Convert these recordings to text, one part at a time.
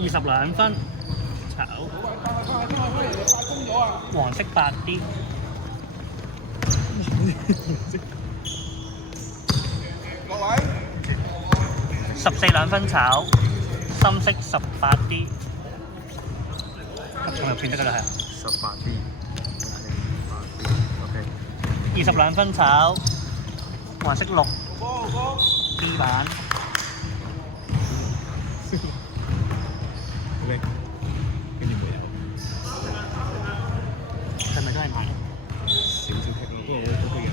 22分炒，黃色8D。14分炒，深色18D。急重入邊得㗎啦，係啊。18D。OK。22分炒，黃色6D 版。OK。跟住冇有。係咪都係買？少少棘咯，不過都可以嘅。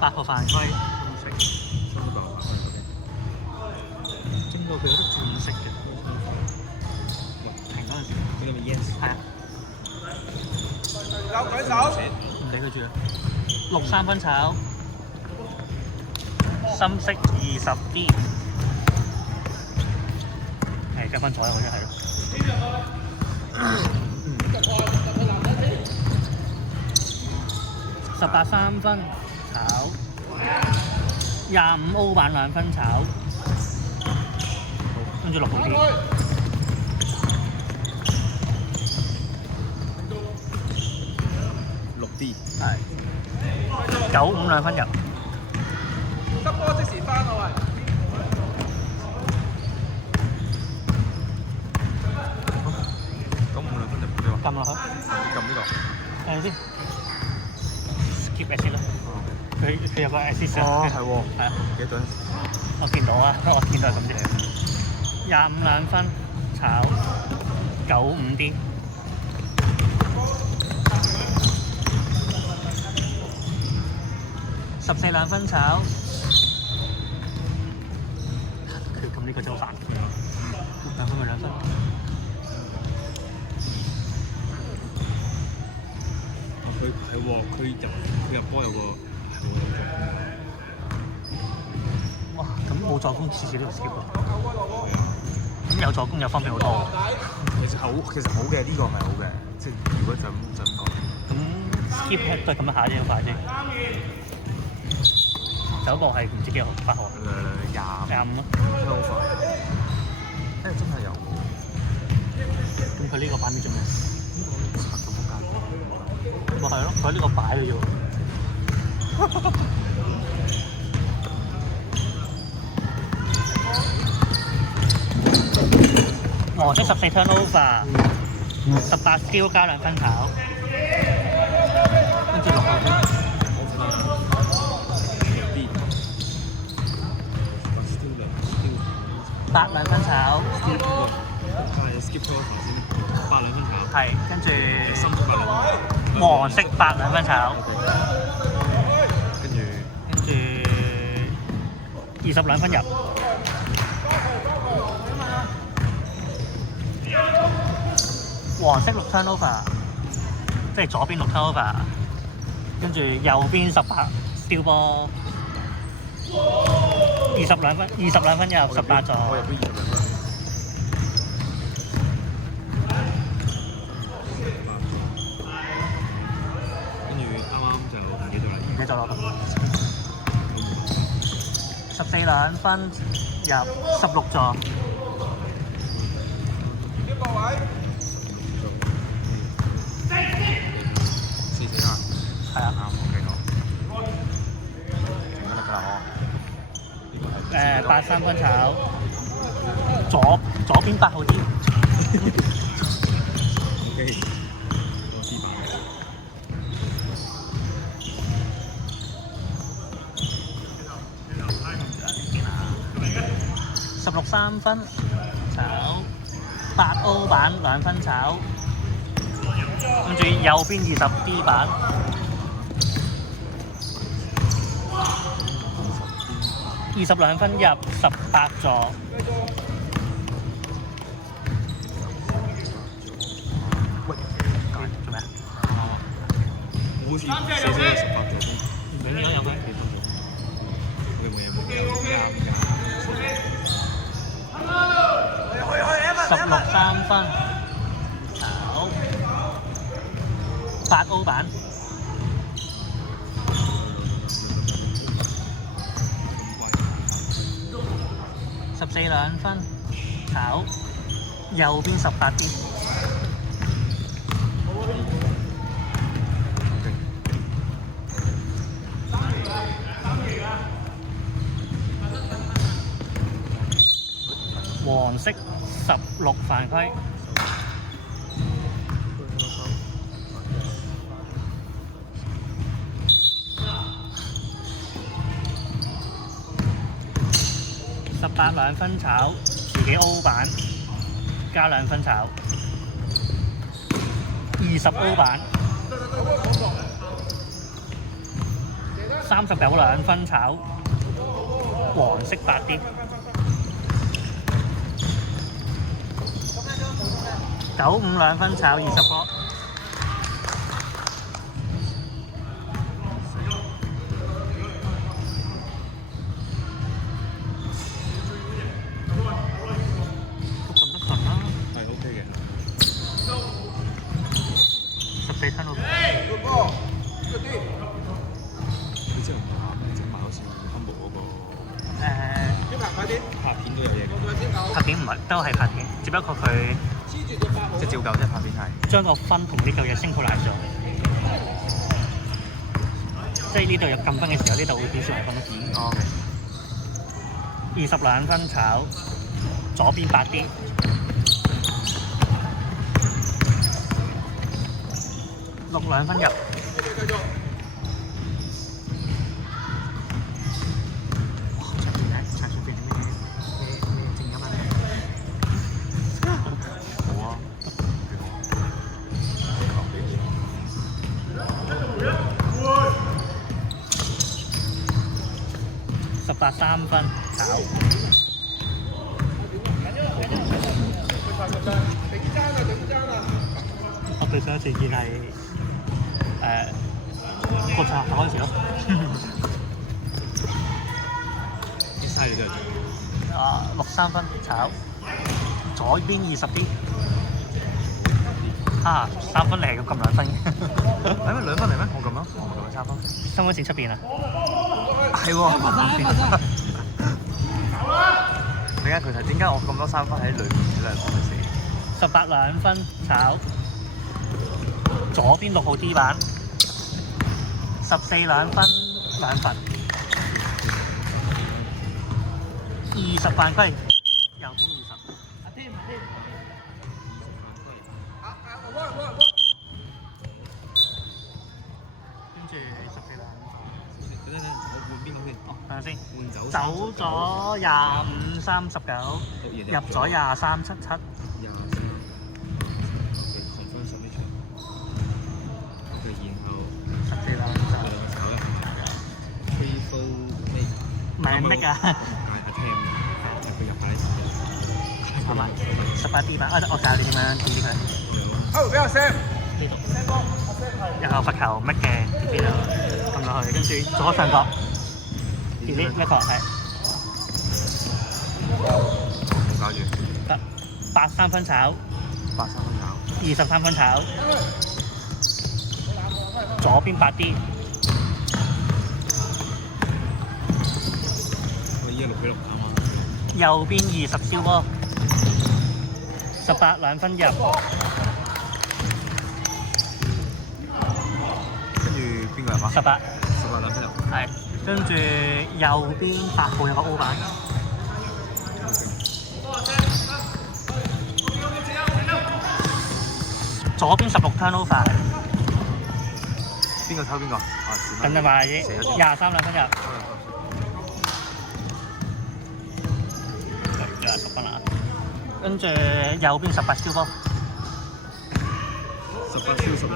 8號犯規，蒸到佢有啲轉色嘅。停嗰陣時，佢咪 yes？係啊。有舉手。唔理佢住啦。63分炒，深色20D。係1分左右嘅啫，係咯。18 3分炒，25 歐版2分炒，跟住6號 D。6D。係。95 2分入。得波即時翻啊喂！95 2分入邊啊？撳落去。撳呢個。睇下先。Skip assist 咯。佢有個 assist。哦，係喎。係啊。幾多？我見到啊，我見到係咁啫。25 2分炒95D。14 2分炒。佢咁呢個真係好煩。2分咪2分。佢係喎，佢入波有個哇！咁冇助攻，次次都要 skip 喎。咁有助攻有方便好多。其實好嘅，呢個係好嘅，即係如果就咁講。咁 skip 都係咁樣下啫，好快啫。有一個係唔知幾號8號。25咯。都好快。真係有。咁佢呢個版面做咩？拆到仆街。咪係咯，佢呢個擺嘅啫喎。黃色14 turnover， 18 steal 加2分炒，跟住6號 8 2分炒。skip 咗頭先8 2分炒。係，跟住黃色8 2分炒。跟住22分入。黃色6 turnover， 即係左邊6 turnover， 跟住右邊18 steal 波。22分入18咗。我入咗22分。跟住啱啱就唔記得啦。唔記得咗14 2分入16咗。呢個位。44啦。係啊。啱，OK 好。停得啦8 3分炒，左邊8號 D。OK。多 D 版嘅。16 3分炒，8歐版2分炒，跟住右邊20D 版。22分入18座。喂，做咩啊？我好似寫咗18座先。唔影響有咩？會唔會有冇16 3分炒8歐版。14分炒，右邊18啲。黃色16犯規。182分炒，自己 O 板，加2分炒，20 O 板，39 2分炒，黃色8啲，95 2分炒20波。14分喎。你之後整埋好似Humble嗰個邊拍快啲，拍片都有嘢嘅，拍片唔係都係拍片，只不過佢黐住隻八號。即係照舊即係拍片係。將個分同呢嚿嘢升好難咗。即係呢度有撳分嘅時候，呢度會變成係分子。哦。 22分炒，左邊8啲。6 2分入。繼續。長線變咩？咩正音啊？好啊，幾好。18 3分炒。我對上一次見係國際嗰陣時咯。啲嘥你都係做。6 3分炒，左邊20啲。嚇，3分你係咁撳2分嘅。係咩2分嚟咩？我咁咯，我咁3分。3分線出邊啊？係喎。點解佢睇？點解我咁多3分喺裏面2分嘅18 2分炒，左邊6號 D 板，14 2分2罰，20犯規，右邊20。跟住14 2。等陣，我換邊個先？哦，等下先。換走。走咗25 39，入咗23 77。confirm 呢場。OK，然後14 2我哋炒一排 triple make。唔係 make 啊。係 attempt，係佢入牌。係咪？18 D 板，我教你點樣點啲佢。好，俾我 Sam。呢度。有個罰球 make 嘅呢度，撳落去，跟住左上角。呢一個係。搞住。得8 3分炒。8 3分炒。23分炒。左邊8 D。我依家6比6啱啱。右邊20燒波。18 2分入。跟住邊個入啊18。18 2分入。係。跟住右邊8號有個 O 板。左邊16 turnover。邊個抽邊個？咁就話23 2分入。6分啦。跟住右邊18燒波。18燒16分。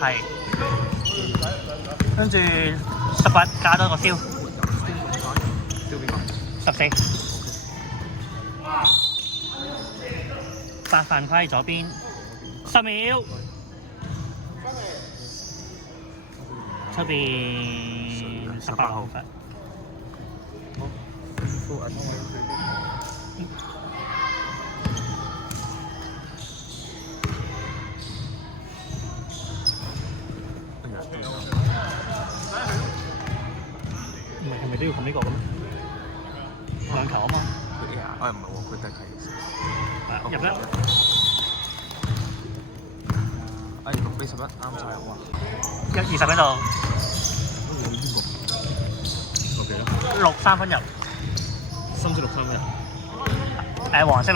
係。跟住18加多個燒。燒邊個？14。8犯規左邊，10秒。出邊18號分。唔係，係咪都要撳呢個嘅咩？兩球啊嘛。啊唔係喎，佢第係入啦。哎6比11啱晒哇！ 20喺度邊個？6幾多，6 3分入。深色6 3嘅。黃色6。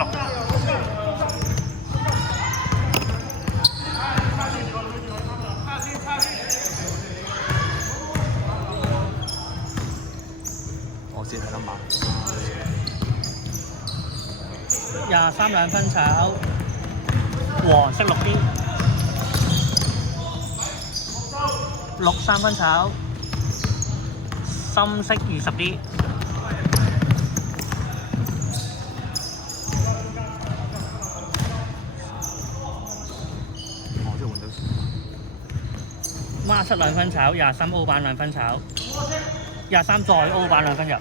我知睇得慢。23兩分炒，黃色6啲。6 3分炒，深色20啲。哦，即係換到孖7兩分炒，23 O 板兩分炒，23再 O 板兩分入。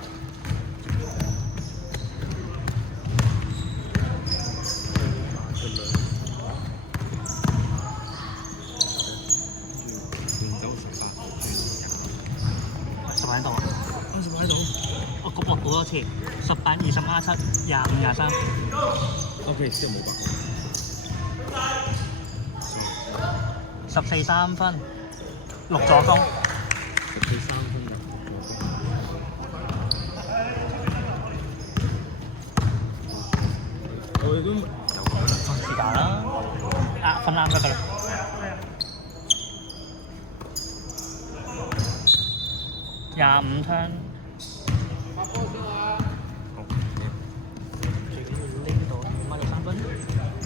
10喺度，喺度。我補多次，18 20 R7 25 23。OK， 即係冇白。14 3分，6助攻。14 3分入。我哋都有是但啦，分啱得㗎啦。25 turn。最緊要拎到孖到3分，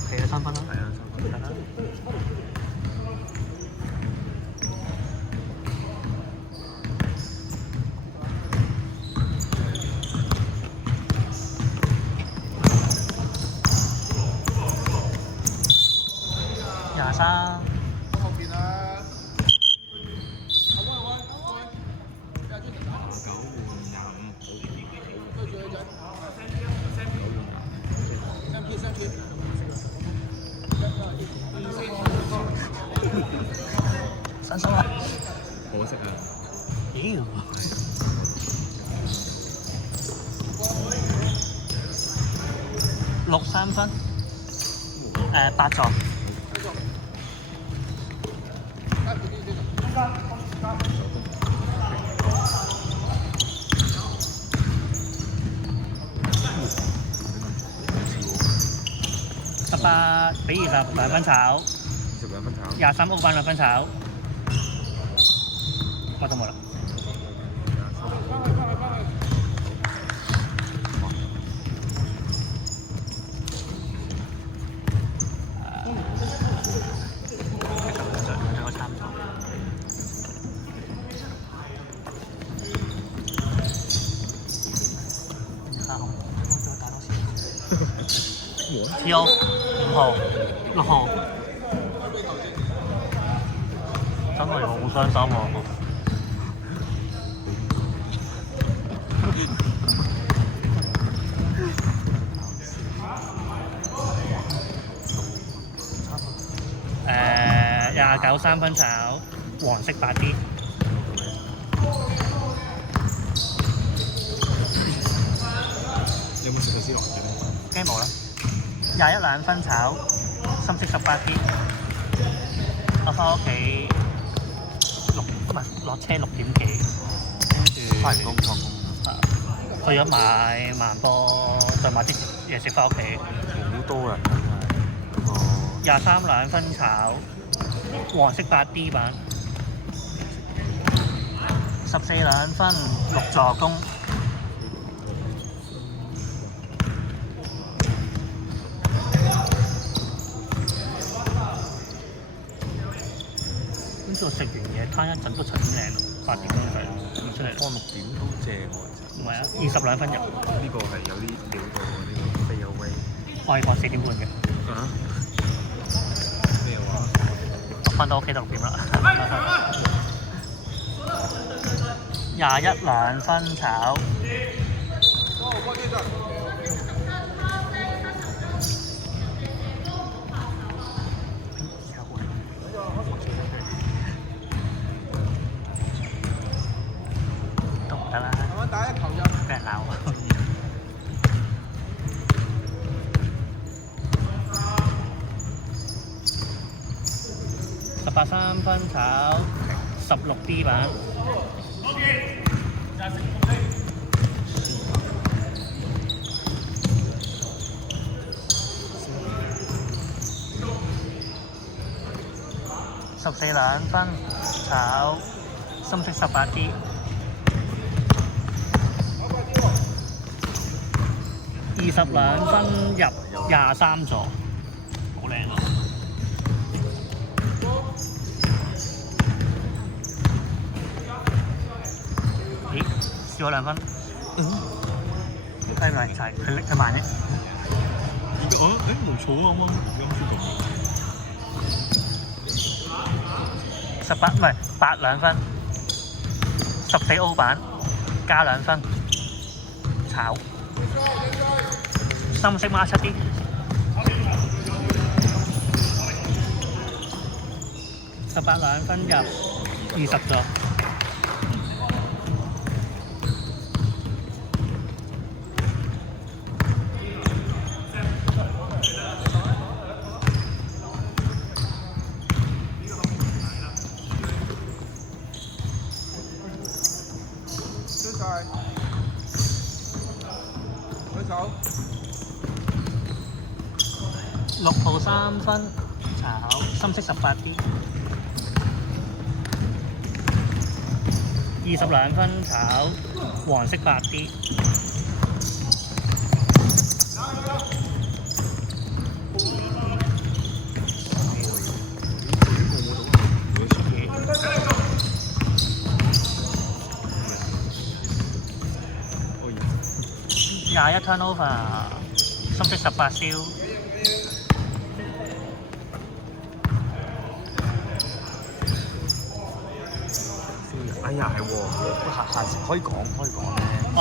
係啊3分啦。係啊，3分。得啦。23。後邊啊！新手啊！可惜啊！妖！6 3分，8助。18比20兩分炒20兩分炒。，23 O 板兩分炒，我都冇啦。兩個差唔多。3號，我再打多次。T.O. 5號、6號，真係好傷心喎！29 3分炒，黃色8啲。有冇食壽司落嘅咧？梗係冇啦。21兩分炒，深色18啲。我翻屋企唔係落車6點幾，跟住翻工放工。去咗買萬波，再買啲嘢食翻屋企。好多人23兩分炒，黃色8D 版。14兩分6助攻。跟住我食完嘢攤一陣都7點零8點鐘出嚟。放6點都正喎，唔係啊，20兩分入。呢個係有啲料到喎，呢個 fade away。我係放4點半嘅。啊？咩話？我翻到屋企就6點啦。21兩分炒。都唔得啦，慢慢打一球入。俾人鬧。18三分炒16D 版。14分炒深色18D。22分入23座，好靚啊！咦，少咗2分，係咪齊？佢拎得慢啫。冇錯啊，啱啱18唔係8 2分，14 O 版加2分，炒深色孖7D。18 2分入20座。出晒，舉手。6號3分炒深色18D。22分炒黃色8D。21 turnover， 深色18燒。哎呀，係喎，下次可以講咧。哦。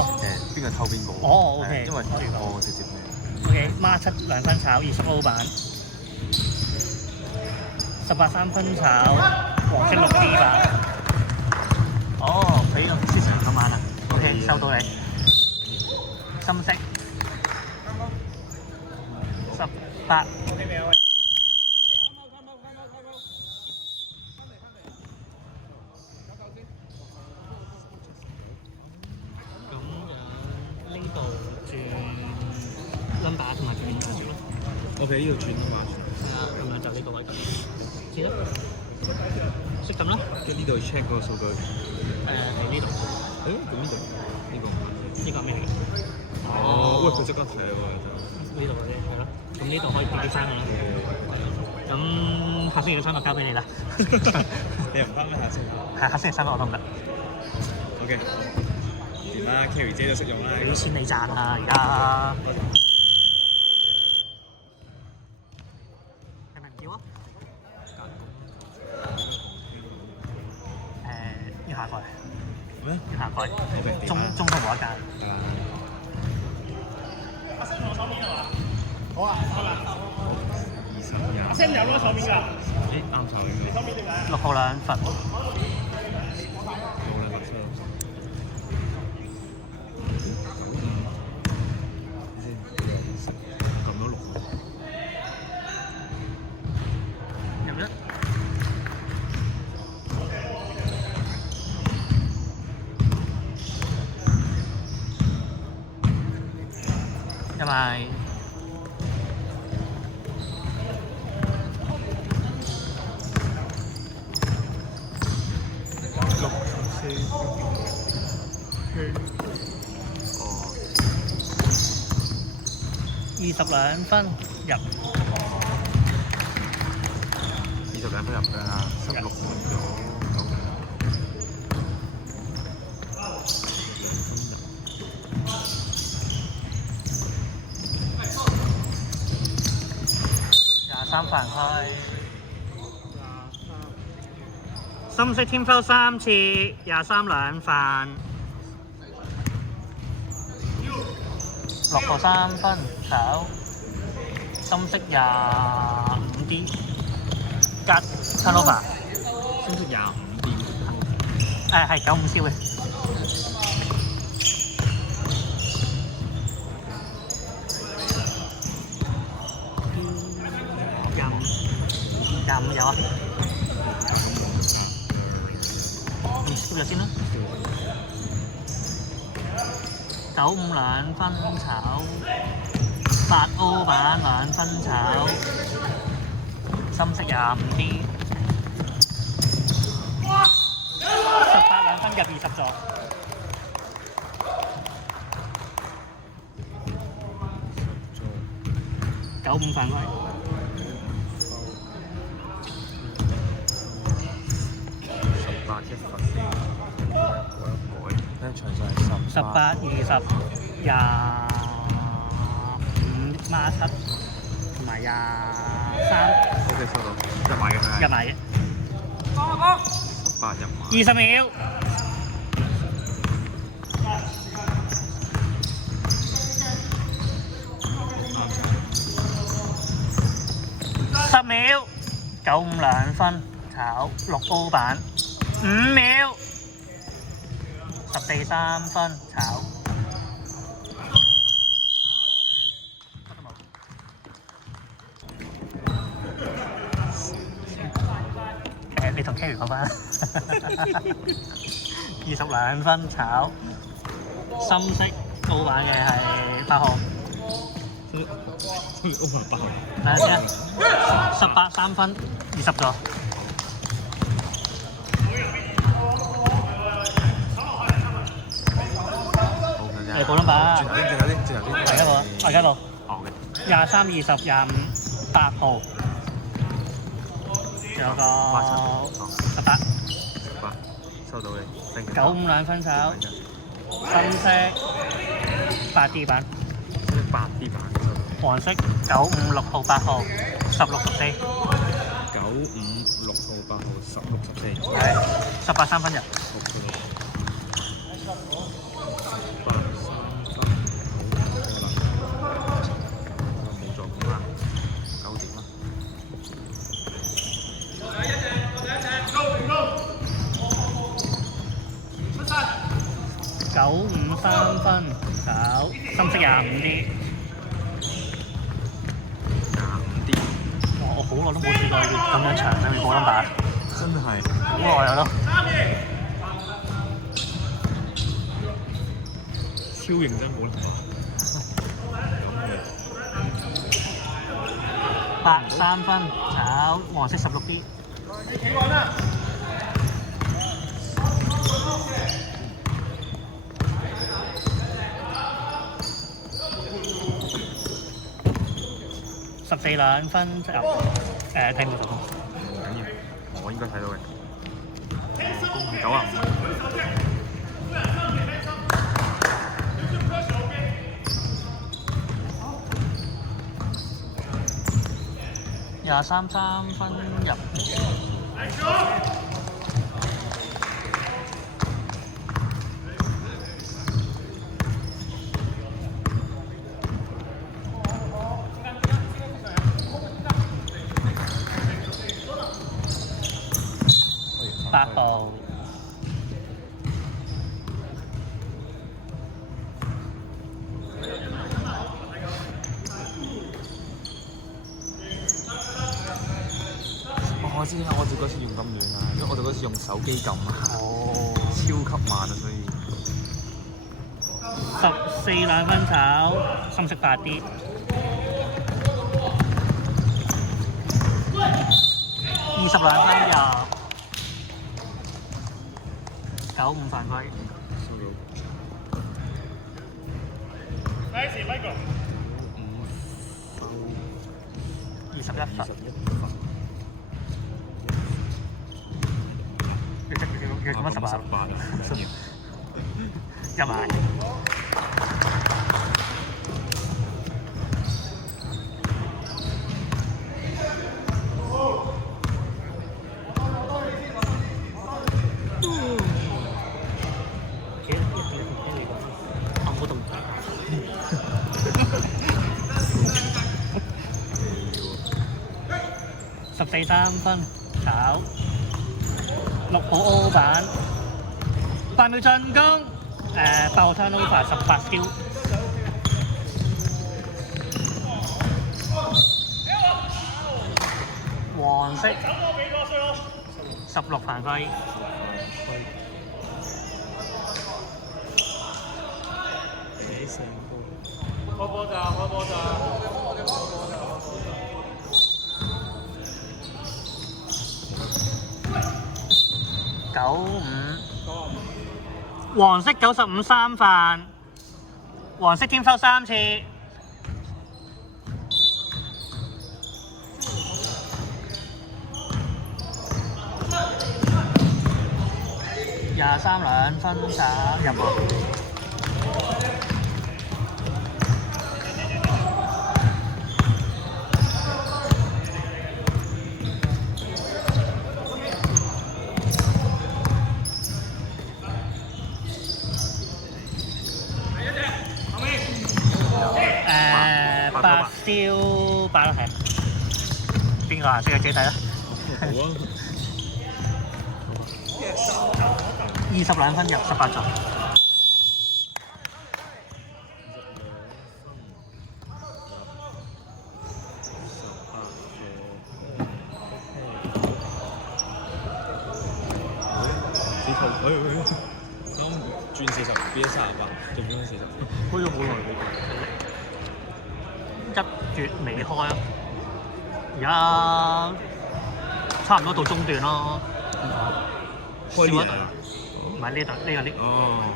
邊個偷邊個？哦，OK。因為我直接咩 OK，孖7 2分炒20 O 版。18 3分炒黃色6D 版。哦，俾個思成咁晚啦。OK，收到你。深色18。呢度轉 number 同埋轉顏色咯。？OK，呢度轉啊嘛。係啊，咁樣就呢個位咁。知啦，識撳啦。即係呢度 check 個數據。喺呢度。咁呢度呢個唔啱。呢個咩嚟嘅？哦，喂，佢即刻睇喎，呢度嗰啲係咯。咁呢度可以自己刪㗎啦。咁下星期嘅3個交俾你啦。你又唔得咩？下星期？係下星期3個我都唔得。OK，掂啦 ，Carrie 姐都識用啦。俾啲錢你賺啊！而家係咪唔要啊？要下蓋，咩？要下蓋。OK，中都冇一間。好啊，好啦。 20阿 Sam 有攞手面㗎。啱手應該。 6號2分。撳咗6號。入咗。因為22分入。22分入㗎啦，16分咗。23分開。深色添收3次，23 2份。6號3分炒深色25D 加 turnover。深色25D。係95燒嘅。25有啊。燒咗先啦。95兩分炒，8歐版兩分炒，深色25D。18兩分入20座。95犯規。18一罰先，我一改，跟住詳細係18、20、25孖7同埋23。OK 收到，入埋嘅佢係入埋嘅。18入埋。20秒。10秒。95兩分炒6歐版。5秒。14 3分炒。你同 Kerry 講翻。20兩分炒，深色歐版嘅係8號。歐版8號。睇下先18 3分20個。你報 number。轉頭先，大家報，大家報。哦嘅。23、20、25、8號。仲有個18。收到你。95兩分炒，深色8D 版。8D 版。黃色95 6號8號16 14。95 6號8號16 14。係18 3分入。冇咗咁啦，9點啦。95 3分炒，深色25D。25D。我好耐都冇試過咁樣長上面報 number。真係。好耐啊都。超認真冇 number。8 3分炒，黃色16D。14兩分入，睇唔到咗。唔緊要，我應該睇到嘅。95。23 3分入。8號。我知我哋嗰次用咁遠啊，因為我哋嗰次用手機撳啊，哦。超級慢啊，所以。14兩分炒，深色8D。20兩分入。95犯規。收到。Nice, Michael。21罰。要做乜18？入埋。我冇動作。14 3分炒6號歐版8秒進攻8號 turnover 18 skill。黃色16犯規。95，黃色95三飯，黃色添收3次。23兩分炒入喎。8燒8啦，係。邊個顏色嘅自己睇啦。20兩分入18座。指頭，啱轉40變咗38，仲變咗40，開咗好耐呢個。1月尾開咯，而家差唔多到中段咯。少一隊，唔係呢隊，呢個呢。哦，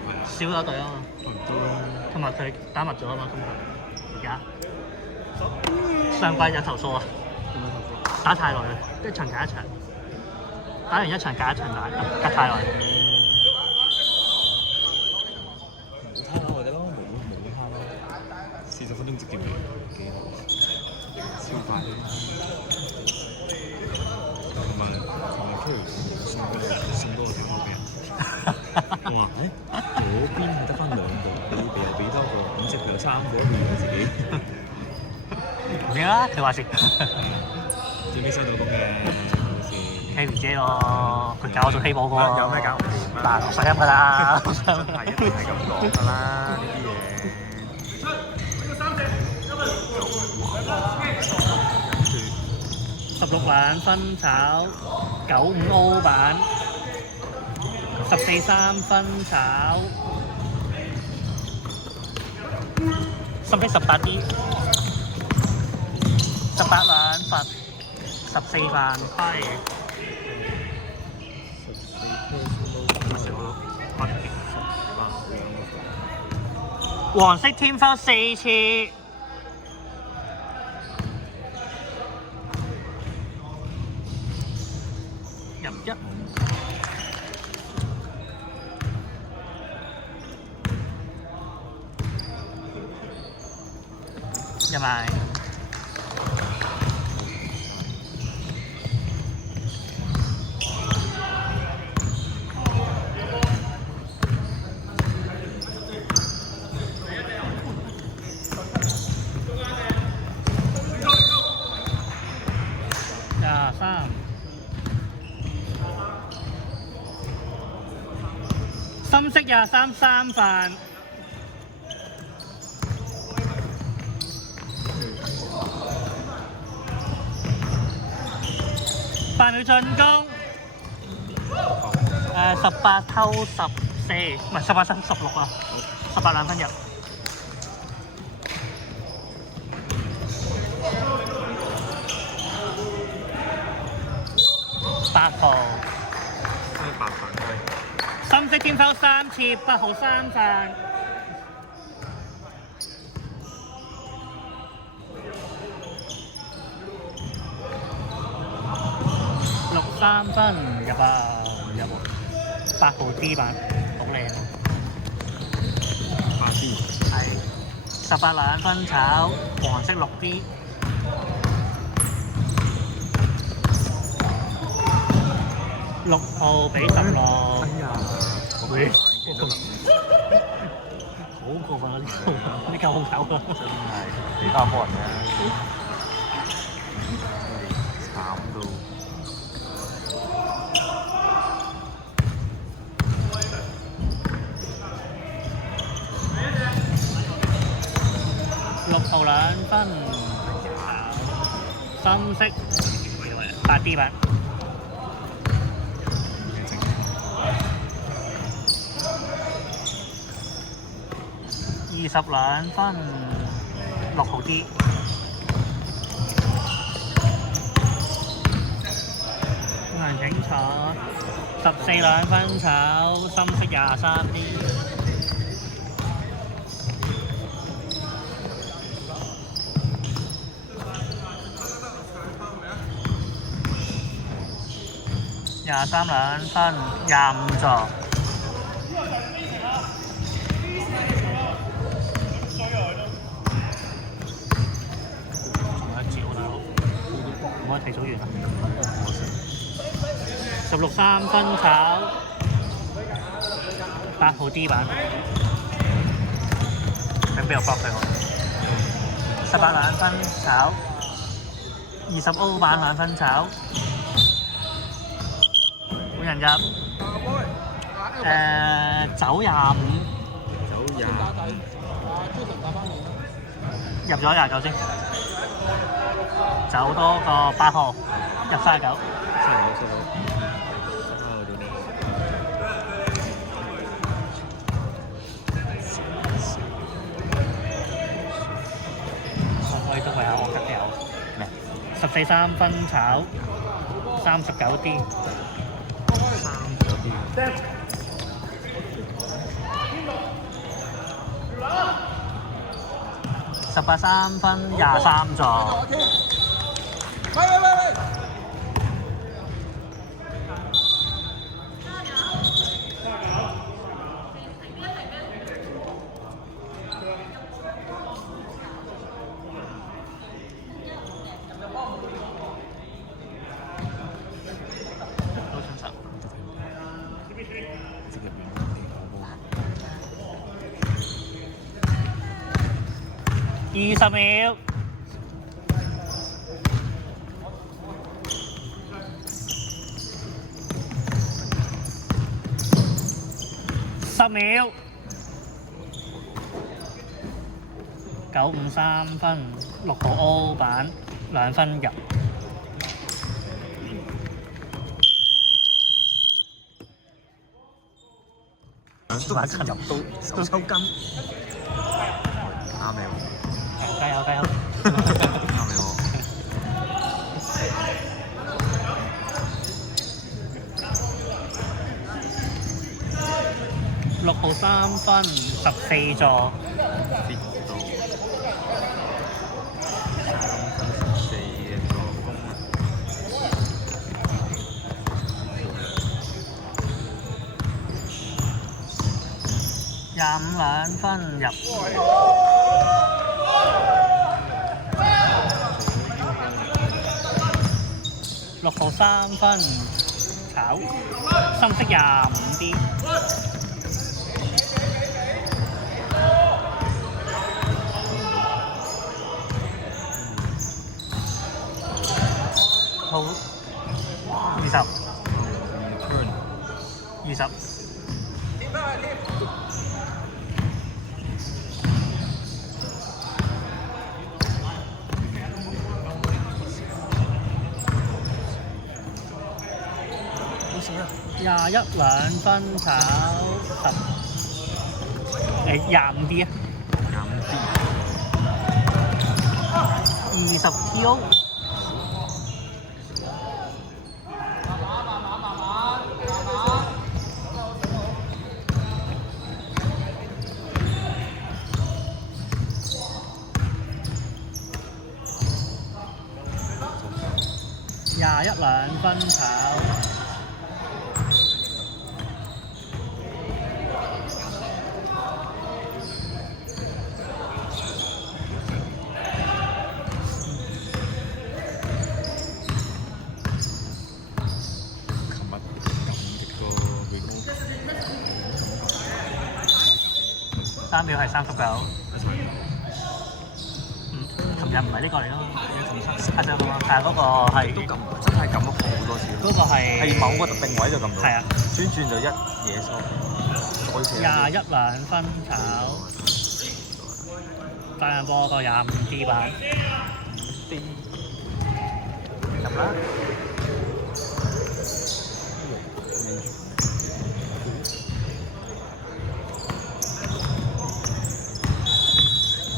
係啊。少咗一隊啊嘛。同埋佢打密咗啊嘛，今日。而家上季有投訴啊。點樣投訴？打太耐啦，一場隔一場，打完一場隔一場打，隔太耐。冇攤下我哋咯，冇攤咯，40分鐘直接完，幾好啊！超快。同埋 Q 送多個電話俾人。我話嗰邊係得翻2個，你又俾多個，咁即係佢有3個，變咗自己。唔知啦，佢話事。最尾收到工嘅 Harry 姐喎，佢搞咗希寶喎。有咩搞唔掂啊？大陸聲音㗎啦，係一定係咁講㗎啦，呢啲嘢。16兩分炒95歐版，14三分炒深色18啲，18兩罰14飯規。黃色添收4次。入1。入埋。23。深色23三飯。8秒進攻。18偷14，唔係18偷16啊，18兩分入。8號。咩8飯規？深色添收3次，8號3飯。63分入啊！入喎，8號 D 版好靚喎。8 D 係18兩分炒黃色6 D。6號俾16。哎呀！喂，好過分啊！呢嚿好醜啊！真係幾包波人嘅，慘到〜6號兩分，深色8 D 版。20兩分， 6號 D。銀警炒14兩分炒，深色23 D。23兩分，25座。唔可以提早完啦。16 3分炒8號 D 版，咁邊個 block 佢我？18兩分炒20 O 版兩分炒，每人入走25，入咗29先，走多個8號，入39。都係我吉有咩？14 3分炒39 D。18 3分23座。20秒。10秒。953分6號 O 版2分入。都入到手抽筋，啱你喎！加油加油！啱你喎！6號3分14座。跌到3分14嘅助攻。25兩分入。6號3分炒，深色25 D。好20。20。21兩分炒25 D 啊，20 KO。21兩分炒。3秒係39。琴日唔係呢個嚟咯，係上係嗰個係都撳，真係撳咗好多次。嗰個係某個特定位就撳到。係啊，轉就一嘢收，再斜。21兩分炒，大人波個25 D 版。D 入啦。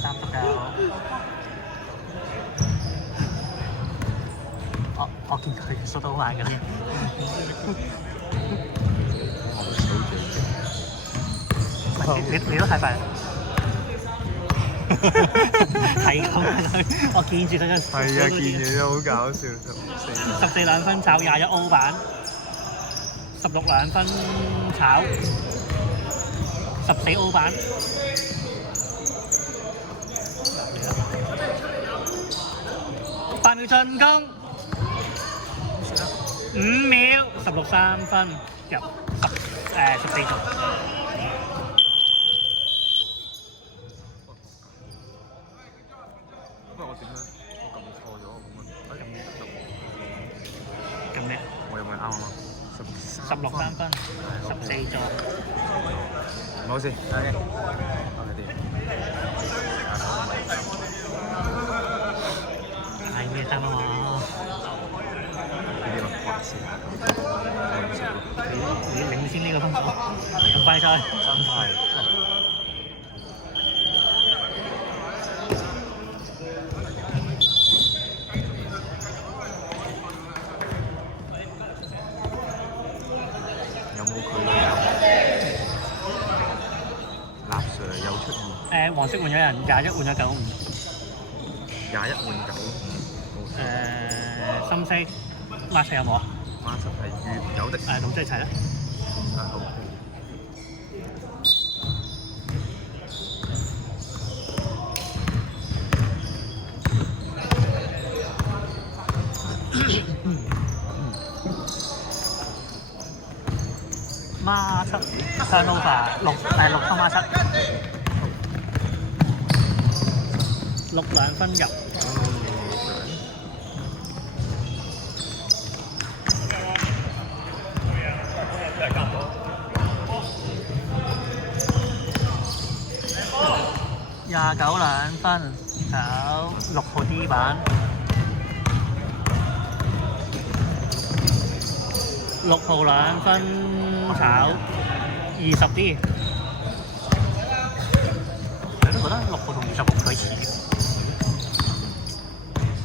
39。我見佢縮得好慢㗎啦。你都太快啦。係咁，我見住佢嘅。係啊，見嘢都好搞笑。14兩分炒21 O 板，16兩分炒14 O 板。8秒進攻，5秒，16 3分入14球。不過我點樣？我撳錯咗咁咩？我有冇啱啊16 3分，14座。唔好先。OK。係咩三啊嘛？呢啲咪掛線你領先呢個分數，咁快賽，真快。有冇佢都有？立 Sir 又出現。黃色換咗人，21換咗95。21換9。深色抹石有冇啊？馬七係有的。咁即係齊啦。OK。孖七turnover 6分孖七，6兩分入。29兩分炒6號 D 板，6號兩分炒20 D。你都覺得6號同26佢似？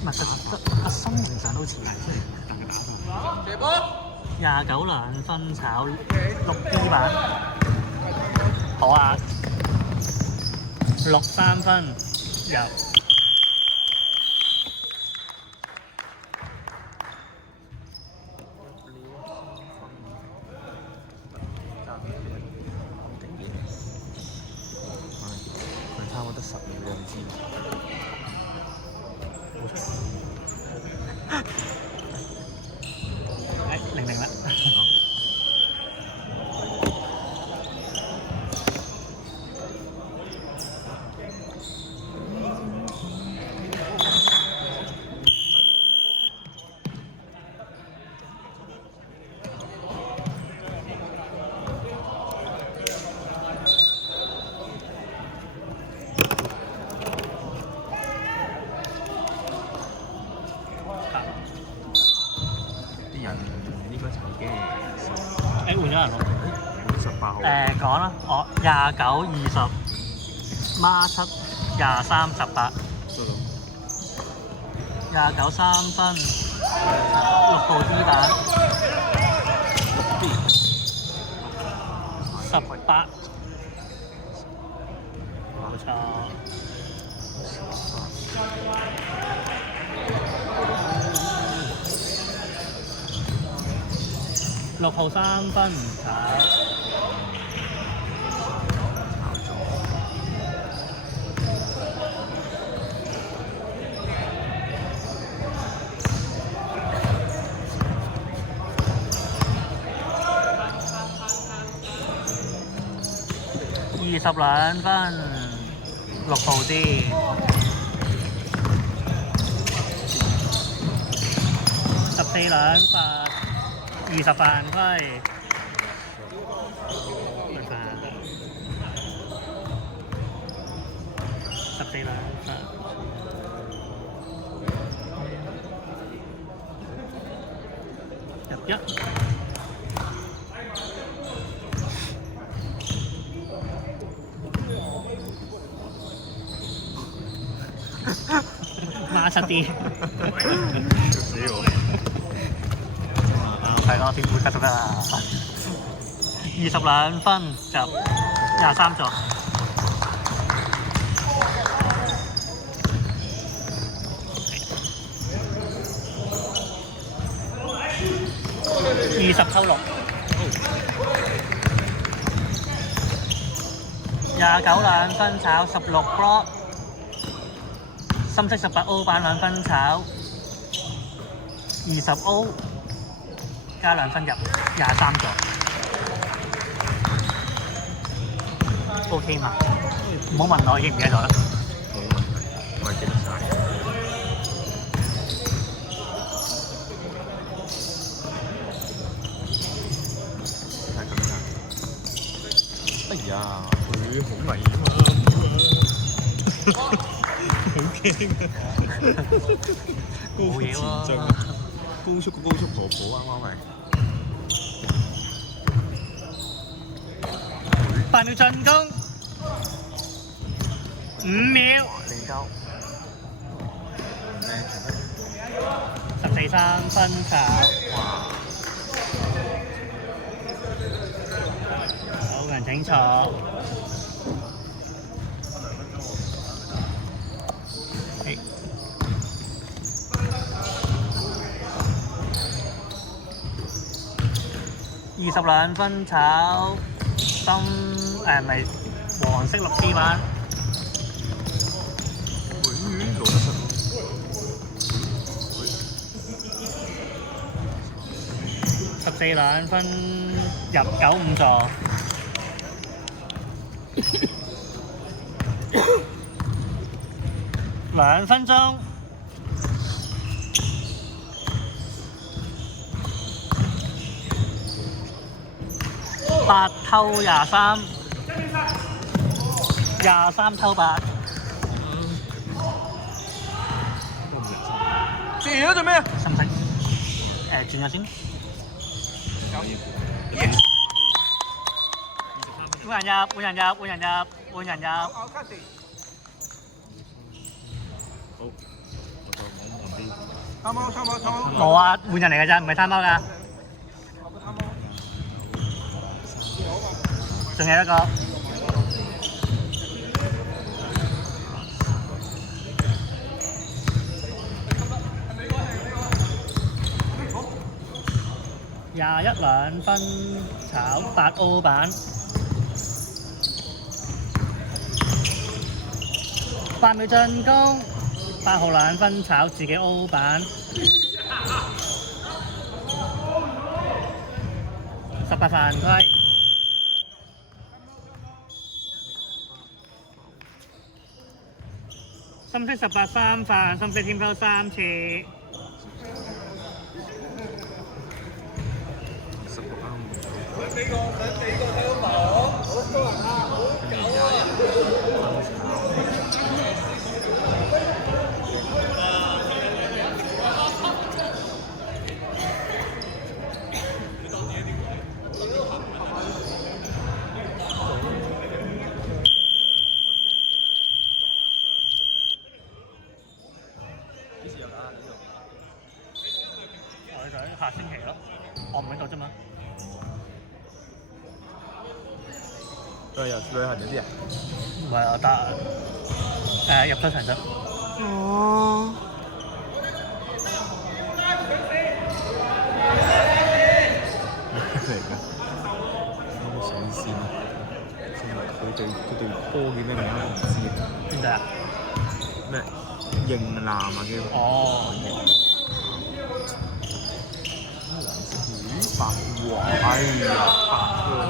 唔係實質個身形上都似係，但係打法。29兩分炒6 D 板，好啊！6 3分入。佢差唔多得10秒你唔知。0-0啦。啲人應該曾經換咗人喎。18號。講啦，我29 20孖七23 18。29 3分6號 D 板18。冇錯。6號3分炒20兩分6號 D。14兩罰20犯規。14兩罰。入1。孖七啲。笑死我！係咯，點會得㗎啦？22分就23座。20抽6。29兩分炒16 block。深色18 O 板兩分炒20 O 加2分入23座。OK 嘛？唔好問我記唔記得咗啦。冇問題，我係記得晒。係咁樣。哎呀，佢好危險啊！好驚啊！高速前進啊！高速婆婆啱啱係。8秒進攻，5秒。你交。咩14 3分炒。哇！好人請坐。22分炒咪黃色6D 板。攞得實。14兩分入95座。2分鐘。8偷23，23偷8。轉咗做咩？使唔使轉咗先？換人入。好，我就望啲。冇啊，換人嚟㗎咋，唔係貪貓㗎。仲有一個。21兩分炒8 O 板。8秒進攻，8號2分炒自己 O 板。18犯規。深色18 3犯，深色添收3次。下星期咯，我唔喺度啫嘛。都係入旅行嗰啲啊？唔係啊，得入咗場啫。哦。嚟㗎？啱上線啊！佢對波叫咩名我都唔知啊。邊隊啊？咩？型男啊叫。哦。白喎，哎呀，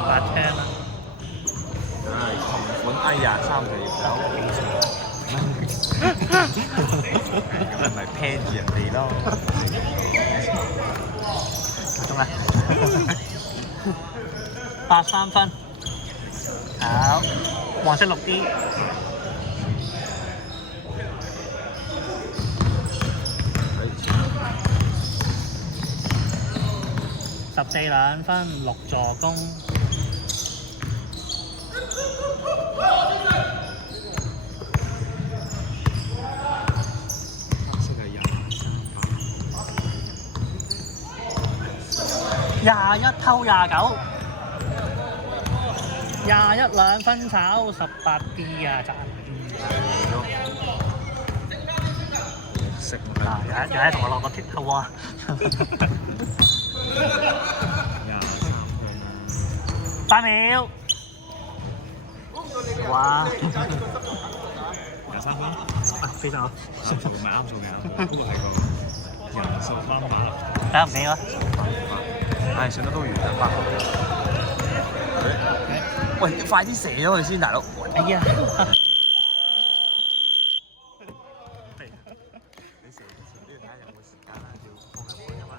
白聽啦。真係同款，哎呀，3條友咁咪咪 plan 住人哋咯。中啊！83分，好，黃色6D。14兩分6助攻。黑色係23把。21偷29， 21兩分炒18B 啊！賺食啊！又係同我落個 tick 頭啊！ 8秒，哇23分，啊非常好，啱數咪啱數嘅，不過係個人數啱碼。睇下唔俾啊！唉，上得都完啦，8號。喂，快啲射咗佢先，大佬。哎呀！你射之前都要睇下有冇時間啦，要放一放㗎嘛。